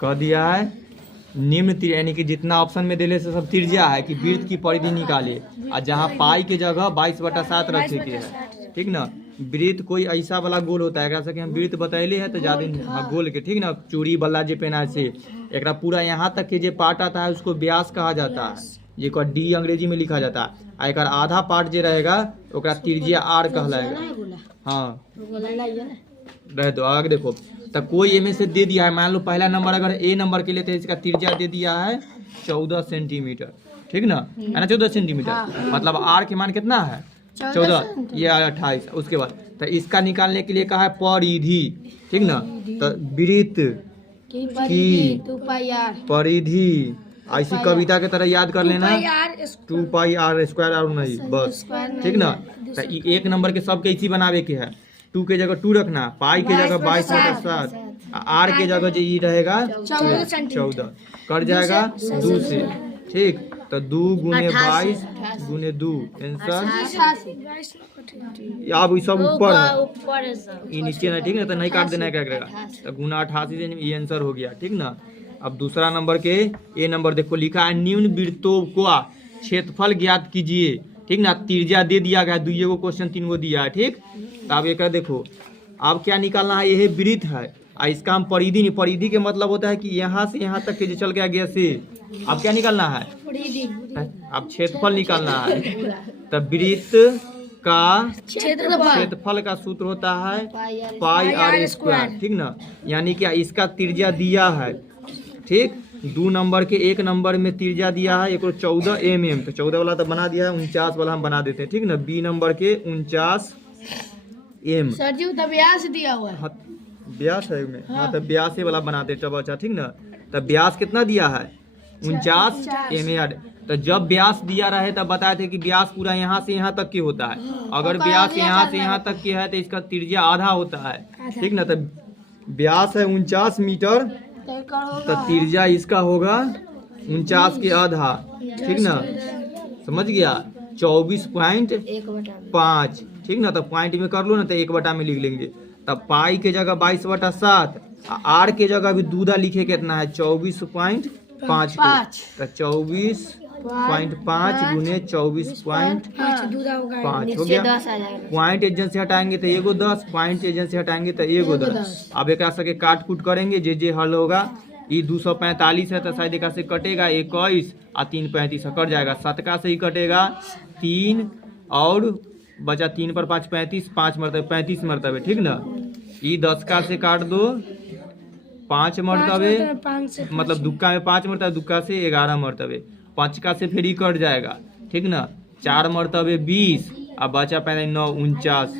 कह दिया है निम्न यानी कि जितना ऑप्शन में दिले से सब त्रिज्या है कि वृत्त की परिधि निकाले, और जहाँ पाई के जगह 22/7 रखे के है, ठीक ना। वृत्त कोई ऐसा वाला गोल होता है, एकरा कि हम वृत्त बतैले है तो ज्यादा गोल के, ठीक ना। चूड़ी बल्ला जे पहना से एक पूरा यहाँ तक के जो पार्ट आता है उसको व्यास कहा जाता है, ये डी अंग्रेजी में लिखा जाता है। आ एक आधा पार्ट जो रहेगा ओकरा त्रिज्या आर कहलाएगा। हाँ रह दो आगे देखो, तो कोई ए में से दे दिया है, मान लो पहला नंबर अगर ए नंबर के लिए तो इसका त्रिज्या दे दिया है 14 सेंटीमीटर, ठीक ना, है ना। 14 सेंटीमीटर मतलब आर के मान कितना है 14, ये 28। उसके बाद तो इसका निकालने के लिए कहा है परिधि, ठीक ना। तो वृत्त की परिधि ऐसी कविता के तरह याद कर लेना, 2πr² और नहीं बस, ठीक ना। तो एक नंबर के सब कैसी बनावे के है, 2 के जगह 2 रखना, पाई के जगह 22/7, आर के जगह जो ये रहेगा 14 कट जाएगा 2 से, ठीक। तो 2 × 22 × 2 आंसर। अब सब ऊपर है ये नीचे ना, ठीक ना, तो नहीं काट देना है क्या करेगा, तो गुना 88 से ये आंसर हो गया, ठीक ना। अब दूसरा नंबर के ए नंबर देखो लिखा है निम्न वृत्तों का क्षेत्रफल ज्ञात कीजिए, ठीक ना। त्रिज्या दे दिया गया, 2 गो क्वेश्चन 3 गो दिया है, ठीक। तो अब एक देखो अब क्या निकालना है, यह वृत्त है और इसका हम परिधि नहीं, परिधि के मतलब होता है कि यहाँ से यहाँ तक के जो चल गया गया से, अब क्या निकालना है, अब क्षेत्रफल निकालना है। तो वृत्त का क्षेत्रफल का सूत्र होता है πr², ठीक ना। यानी कि इसका त्रिज्या दिया है, ठीक। 2 नंबर के 1 नंबर में त्रिज्या दिया है 14 mm, तो 14 वाला तो बना दिया है, 49 वाला हम बना देते हैं, ठीक ना। बी नंबर के 49 m सर जी तो व्यास दिया हुआ है, व्यास है में, हाँ तो व्यास वाला बनाते हैं अच्छा, ठीक ना। तो व्यास कितना दिया है 49 mm। तो जब व्यास दिया रहे तब बताए थे कि व्यास पूरा यहाँ से यहाँ तक की होता है, अगर व्यास यहाँ से यहाँ तक की है तो इसका त्रिज्या आधा होता है, ठीक ना। तो व्यास है 49 मीटर, तो त्रिज्या इसका होगा 49 के आधा, ठीक ना, समझ गया 24.5, ठीक ना। तो पॉइंट में कर लो ना, तो 1/, में लिख लेंगे। तब पाई के जगह 22/7, आर के जगह भी दूधा लिखे कितना है 24.5, तो 24.5 गुने 24.5 हो गया। पॉइंट एजेंट से हटाएंगे तो एगो 10, पॉइंट एजेंट से हटाएंगे तो एगो 10। अब एक सके काट कूट करेंगे, जे हल होगा। ये 245 है तो शायद एक से कटेगा 21 और 3 35 कट जाएगा, 7 का से ही कटेगा 3 और बचा 3 पर 5 35, 5 मरतबे 35 मरतबे, ठीक ना। ये 10 का से काट दो 5 मरतबे, मतलब दुक्का में 5 मरतबे, दुक्का से 11 मरतबे, 5 का से फिर ही कट जाएगा, ठीक ना। 4 मरतबे 20 और बचा 9 49,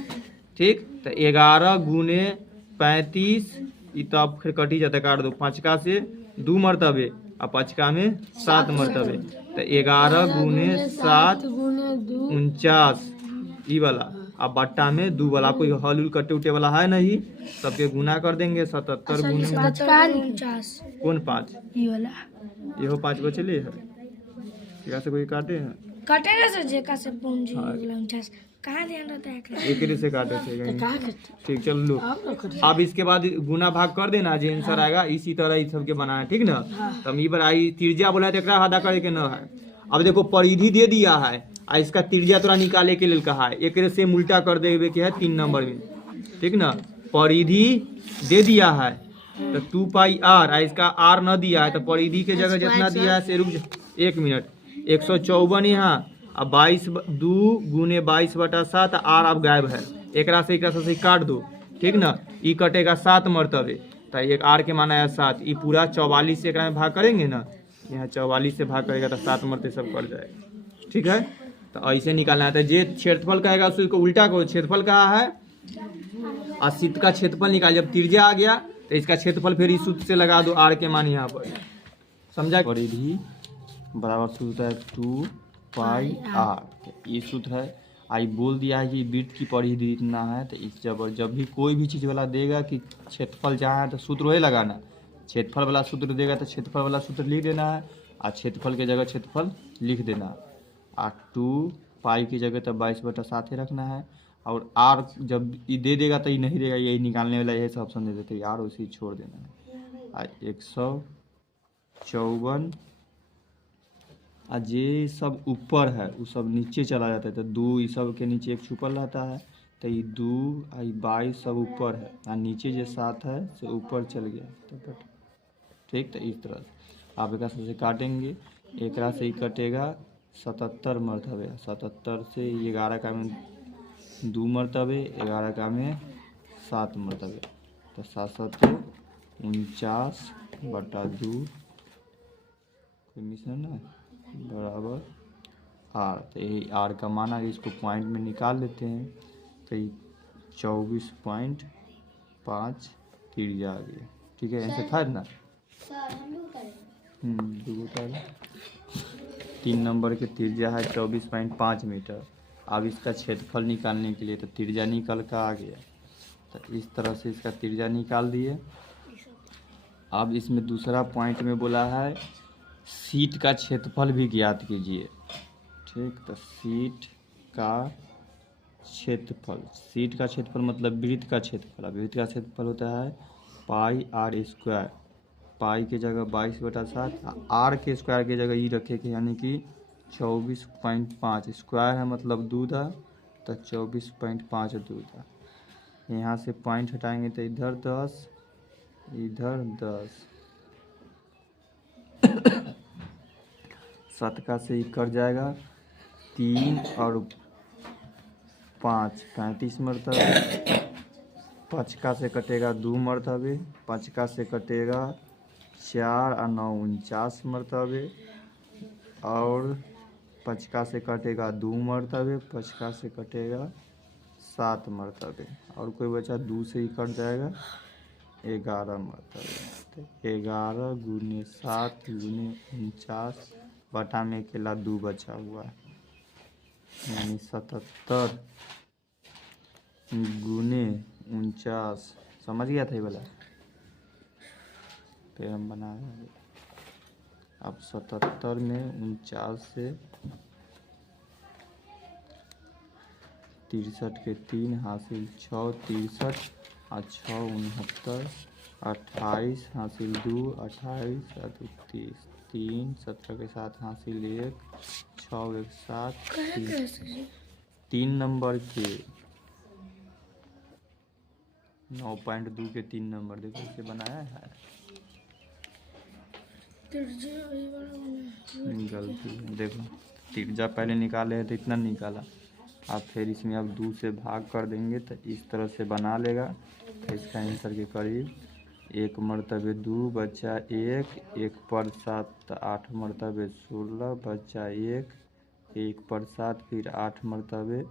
ठीक। तो 11 गुने 35 तो अब फिर कट ही जाता है, काट दो। 5 का से 2 मरतबे और 5 का में 7 मरतबे, तो 11 गुने 7 49 ई वाला। अब बट्टा में 2 वाला, कोई हल उल कटे उटे वाला है नहीं, सबके गुना कर देंगे। 77 गुने कौन 5 ये 5 बचले है, क्या से कोई काटे हैं कटेगा सर जे का से 49 कहां ध्यान रहता है, एक से काटे थे, ठीक। चलो लो अब इसके बाद गुना भाग कर देना, जो आंसर आएगा इसी तरह इस सबके बना है, ठीक ना। तो हम ये बार आई त्रिज्या बोला तो एकरा आधा करे के न है। अब देखो परिधि दे दिया है और इसका त्रिज्या तोरा निकाले के लिए कहा है, एक से उल्टा कर देवे के है 3 नंबर में, ठीक ना। परिधि दे दिया है तो 2πr, इसका r न दिया है तो परिधि के जगह जितना दिया है से रुक 1 मिनट 154 यहाँ, अब 2 गुने 22/7, आर अब गायब है, एक से काट दो, ठीक ना। ई कटेगा 7 मरतबे, तो एक आर के माना है 7, ई पूरा 44 से एक में भाग करेंगे ना, यहाँ 44 से भाग करेगा तो 7 मरतबे सब कट जाएगा, ठीक है। तो ऐसे निकालना है। तो जे क्षेत्रफल कहेगा उसको उल्टा करो, क्षेत्रफल कहा है 80 का क्षेत्रफल निकाल, जब त्रिज्या आ गया तो इसका क्षेत्रफल फिर इस सूत्र से लगा दो, आर के मान यहाँ पर, समझा। परिधि बराबर सूत्र है 2πr, ये सूत्र है। आई बोल दिया है कि वृत्त की परिधि इतना है, तो इस जब भी कोई भी चीज़ वाला देगा कि क्षेत्रफल जहाँ है तो सूत्र वही लगाना, क्षेत्रफल वाला सूत्र देगा तो क्षेत्रफल वाला सूत्र लिख देना है, और क्षेत्रफल की जगह क्षेत्रफल लिख देना। और 2π की जगह तो 22/7 ही रखना है, और आर जब ये दे देगा तो ये नहीं देगा, यही निकालने वाला यही सब ऑप्शन दे देते, आर उसी छोड़ देना है। 154 आ जे सब ऊपर है वो सब नीचे चला जाता है, तो 2 इस सब के नीचे एक छुपल रहता है, तो ये 2 आ 22 सब ऊपर है और नीचे जो 7 है से ऊपर चल गया। तो ठीक, तो इस तरह से आप एक से काटेंगे, एक से ही कटेगा 77 मरतबे, 77 से 11 का में 2 मरतबे, 11 का में 7 मरतबे, तो 749/2 कोई मिशन ना बराबर आर। तो यही आर का माना है, इसको पॉइंट में निकाल लेते हैं, तो 24.5 त्रिज्या आ गया। ठीक है, ऐसे था ना। 3 नंबर के त्रिज्या है 24.5 मीटर। अब इसका क्षेत्रफल निकालने के लिए तो त्रिज्या निकल कर आ गया, तो इस तरह से इसका त्रिज्या निकाल दिए। अब इसमें दूसरा पॉइंट में बोला है शीट का क्षेत्रफल भी ज्ञात कीजिए। ठीक, तो शीट का क्षेत्रफल मतलब वृत्त का क्षेत्रफल। वृत्त का क्षेत्रफल होता है πr²। पाई के जगह 22/7, आर के स्क्वायर की जगह ई रखे के, यानी कि 24.5 स्क्वायर है मतलब दूधा, तो 24.5 दूधा। यहाँ से पॉइंट हटाएंगे तो इधर 10 इधर 10, 7 से ही कट जाएगा, 3 और 5 35 मरतबे, 5 से कटेगा 2 मरतबे, 5 से कटेगा 4 और 9 49 मरतबे, और 5 से कटेगा 2 मरतबे, 5 से कटेगा 7 मरतबे, और कोई बचा 2 से ही कट जाएगा 11 मरतबे। तो 11 गुने 7 गुने 49 बटा में अकेला 2 बचा हुआ है, यानी 77 गुने 49। समझ गया था ये वाला, फिर हम बना रहे हैं। अब 77 में 49 से 63 के 3 हासिल 6, 63 और 6 69, 28 हासिल 2, 28 और 2 30, 3 17 के 7 हासिल 1, 6 1 7, 3 नंबर के 9.2 के 3 नंबर देखो इसे बनाया है, गलती है। देखो त्रिज्या पहले निकाले है तो इतना निकाला, आप फिर इसमें अब 2 से भाग कर देंगे तो इस तरह से बना लेगा। तो इसका आंसर के करीब 1 मरतबे 2 बच्चा 1, 1 पर 7 8 मरतबे 16 बच्चा 1, 1 पर 7 फिर 8 मरतबे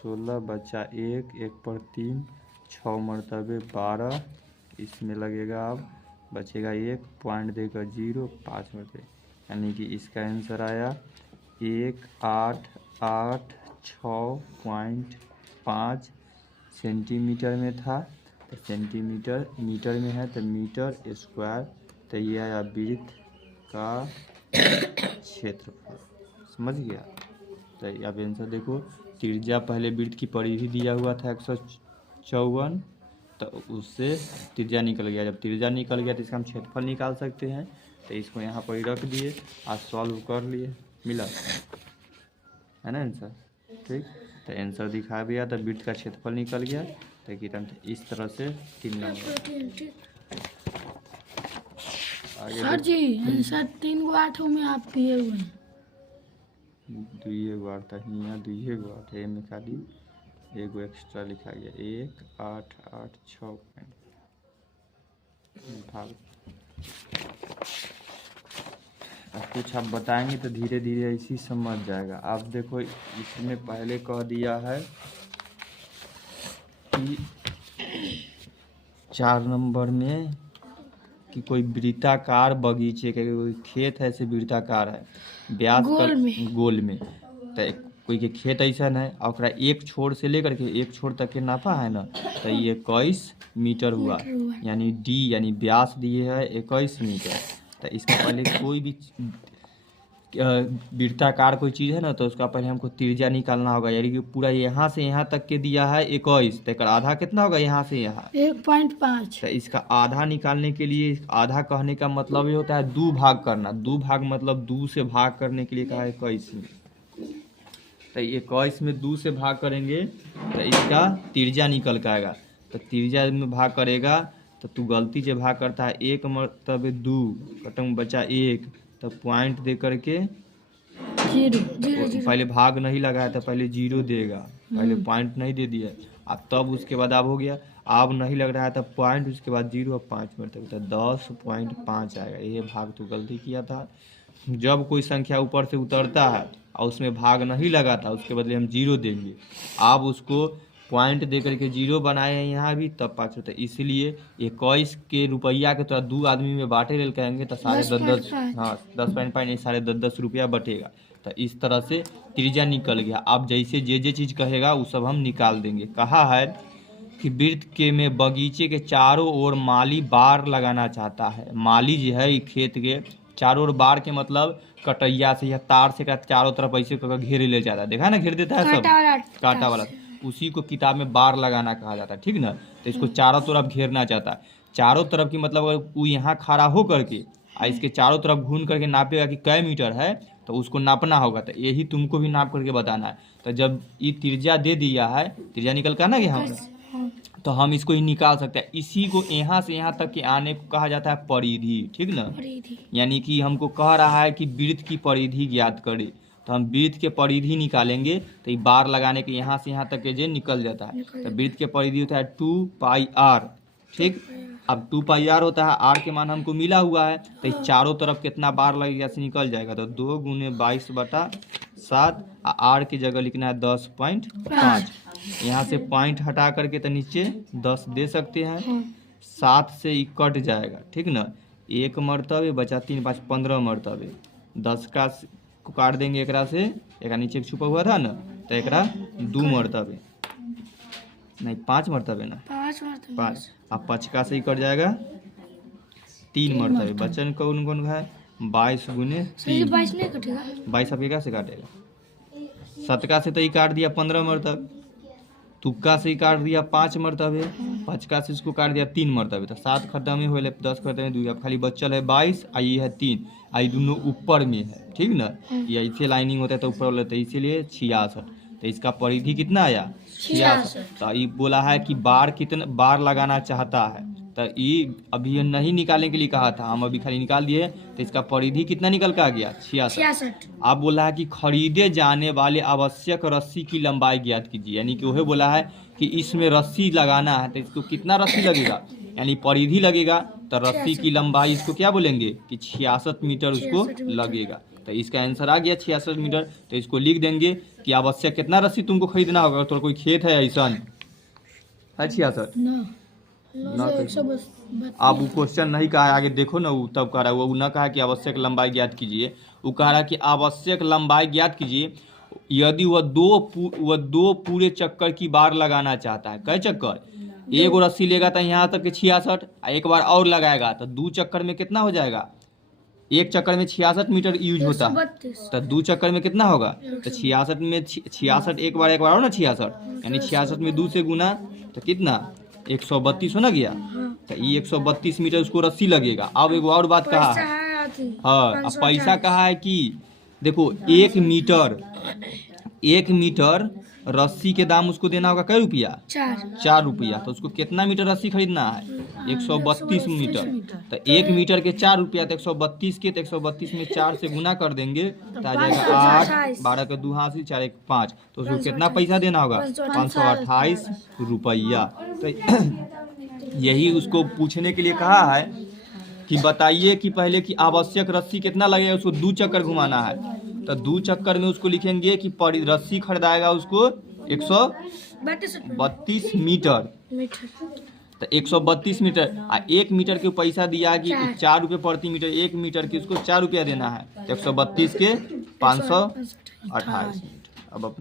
16 बच्चा 1, 1 पर 3 6 मरतबे 12, इसमें लगेगा अब बचेगा 1, पॉइंट देकर 0 5 मरतबे, यानी कि इसका आंसर आया 18886.5 सेंटीमीटर में था। तो सेंटीमीटर मीटर में है तो मीटर स्क्वायर, तो ये आया वृत्त का क्षेत्रफल। समझ गया। तो अब आंसर देखो, त्रिज्या पहले वृत्त की परिधि दिया हुआ था 154, तो उससे त्रिज्या निकल गया। जब त्रिज्या निकल गया तो इसका हम क्षेत्रफल निकाल सकते हैं, तो इसको यहाँ पर रख दिए और सॉल्व कर लिए, मिला है ना आंसर। ठीक, तो आंसर दिखा दिया, तो वृत्त का क्षेत्रफल निकल गया। तो इस तरह से 3 नंबर सर जी आंसर 3 को 8 में आप दिए हुए हैं। 2 गो 8 था यहाँ, 2 गो 8 में खाली 1 गो एक्स्ट्रा लिखा गया, 1 8 8 6 भाग। अब कुछ आप बताएंगे तो धीरे धीरे इसी समझ जाएगा। आप देखो इसमें पहले कह दिया है कि 4 नंबर में कि कोई वृत्ताकार बगीचे के कोई खेत है, ऐसे वृत्ताकार है, व्यास गोल में तो कोई के खेत ऐसा है और एक छोर से लेकर के एक छोर तक के नापा है ना, तो ये 21 मीटर हुआ, यानी डी यानी व्यास दिए है 21 मीटर। तो इसका पहले कोई भी वृत्ताकार कोई चीज़ है ना, तो उसका पहले हमको त्रिज्या निकालना होगा। यानी कि पूरा यहाँ से यहाँ तक के दिया है 21, तो आधा कितना होगा यहाँ से यहाँ 1.5। तो इसका आधा निकालने के लिए, आधा कहने का मतलब ये होता है 2 भाग करना। 2 भाग मतलब 2 से भाग करने के लिए कहा है 21 में। तो 21 में 2 से भाग करेंगे तो इसका त्रिज्या निकल के आएगा। तो त्रिज्या में भाग करेगा तो तू गलती से भाग करता है 1 मरतबे 2 कटम बचा 1, तो पॉइंट दे करके 0 पहले भाग नहीं लगाया तो पहले 0 देगा, पहले पॉइंट नहीं दे दिया, अब तब उसके बाद अब हो गया, अब नहीं लग रहा है तब पॉइंट, उसके बाद 0 और 5 मरतबे, तो 10.5 आएगा। ये भाग तो गलती किया था। जब कोई संख्या ऊपर से उतरता है और उसमें भाग नहीं लगा था, उसके बदले हम 0 देंगे। आप उसको पॉइंट दे करके 0 बनाए हैं यहाँ भी, तब 5 होता है। इसलिए 21 के रुपया के तो 2 आदमी में बांटे ले कहेंगे तो साढ़े 10 हाँ 10.5 साढ़े 10 रुपया बटेगा। तो इस तरह से त्रिज्या निकल गया। आप जैसे जे चीज़ कहेगा वो सब हम निकाल देंगे। कहा है कि वृत्त के में बगीचे के चारों ओर माली बार लगाना चाहता है। माली जो है खेत के चारों ओर, बार के मतलब कटैया से या तार से चारों तरफ ऐसे घेरे ले जाता है, देखा ना, घेर देता है सब कांटा वाला, उसी को किताब में बार लगाना कहा जाता है, ठीक ना। तो इसको चारों तरफ घेरना चाहता है। चारों तरफ की मतलब अगर वो यहाँ खड़ा हो करके इसके चारों तरफ घूम करके नापेगा कि कै मीटर है, तो उसको नापना होगा। तो यही तुमको भी नाप करके बताना है। तो जब ये त्रिज्या दे दिया है, त्रिज्या निकल कर ना यहाँ पर, तो हम इसको ही निकाल सकते हैं। इसी को यहाँ से यहाँ तक के आने को कहा जाता है परिधि, ठीक ना। यानी कि हमको कह रहा है कि वृत्त की परिधि ज्ञात करे, तो हम वृत्त के परिधि निकालेंगे तो ये बार लगाने के यहाँ से यहाँ तक के जे निकल जाता है। तो वृत्त के परिधि होता है 2πr, ठीक। अब 2πr होता है, r के मान हमको मिला हुआ है, तो इस चारों तरफ कितना बार लगेगा से निकल जाएगा। तो 2 × 22/7, r की जगह लिखना है 10.5। यहाँ से पॉइंट हटा करके तो नीचे 10 दे सकते हैं, 7 से ये कट जाएगा, ठीक ना। 1 मरतबे बचा 3 5 15 मरतबे, 10 का को काट देंगे एकरा से, एक नीचे छुपा हुआ था ना, तो एकरा 2 मरतबे नहीं 5 मरतबे ना 5, अब 5 का से ही कट जाएगा 3 मरतबे। बचन कौन कौन है 22 × 3, 22 अब से काटेगा, 7 का से तो ही काट दिया 15 मरतबे, तुक्का से ही काट दिया 5 मरतबे, 5 का से इसको काट दिया 3 मरतबे, तो 7 खत्म ही हो 10 खत्म है 2, अब खाली बच्चल है 22, आई है 3, आई दोनों ऊपर में है, ठीक ना। ये ऐसे लाइनिंग होता है तो ऊपर वाला, तो इसीलिए 66। तो इसका परिधि कितना आया 66। तो ये बोला है कि बार कितना बार लगाना चाहता है, तो ये अभी नहीं निकालने के लिए कहा था, हम अभी खाली निकाल दिए। तो इसका परिधि कितना निकल के आ गया 66। अब बोला है कि खरीदे जाने वाले आवश्यक रस्सी की लंबाई ज्ञात कीजिए। यानी कि वह बोला है कि इसमें रस्सी लगाना है, तो इसको कितना रस्सी लगेगा, यानी परिधि लगेगा, तो रस्सी की लंबाई इसको क्या बोलेंगे कि 66 मीटर उसको लगेगा। तो इसका आंसर आ गया 66 मीटर। तो इसको लिख देंगे कि आवश्यक कितना रस्सी तुमको खरीदना होगा। तो कोई खेत है ऐसा है 66 ना, अब वो क्वेश्चन नहीं कहा है, आगे देखो ना, वो तब कह रहा है, वो ना कहा कि आवश्यक लंबाई ज्ञात कीजिए, वो कह रहा है कि आवश्यक लंबाई ज्ञात कीजिए यदि वह दो पूरे चक्कर की बार लगाना चाहता है। कै चक्कर, एक रस्सी लेगा तो यहाँ तक के 66, एक बार और लगाएगा तो 2 चक्कर में कितना हो जाएगा, एक चक्कर में 66 मीटर यूज होता है, तो 2 चक्कर में कितना होगा, तो 66 में 66 एक बार हो ना 66, यानी 66 में 2 से गुना तो कितना 132 हो ना गया। तो ये 132 मीटर उसको रस्सी लगेगा। अब एक और बात कहा है, हाँ अब पैसा कहा है कि देखो 1 मीटर रस्सी के दाम उसको देना होगा कै रुपया 4 रुपया। तो उसको कितना मीटर रस्सी खरीदना है 132 मीटर। तो 1 मीटर के 4 रुपया, तो 132 के, तो 132 में 4 से गुना कर देंगे तो आ जाएगा 8, 12 के 2 हाथ 4 1 5। तो उसको कितना पैसा देना होगा 528 रुपया। तो यही उसको पूछने के लिए कहा है कि बताइए कि पहले की आवश्यक रस्सी कितना लगेगा, उसको 2 चक्कर घुमाना है। तो 2 चक्कर में उसको लिखेंगे कि रस्सी खरीदाएगा उसको 132 मीटर। तो 132 मीटर 1 मीटर के पैसा दिया कि 4 रुपये प्रति मीटर, 1 मीटर के उसको 4 रुपया देना है, 132 के 528 मीटर। अब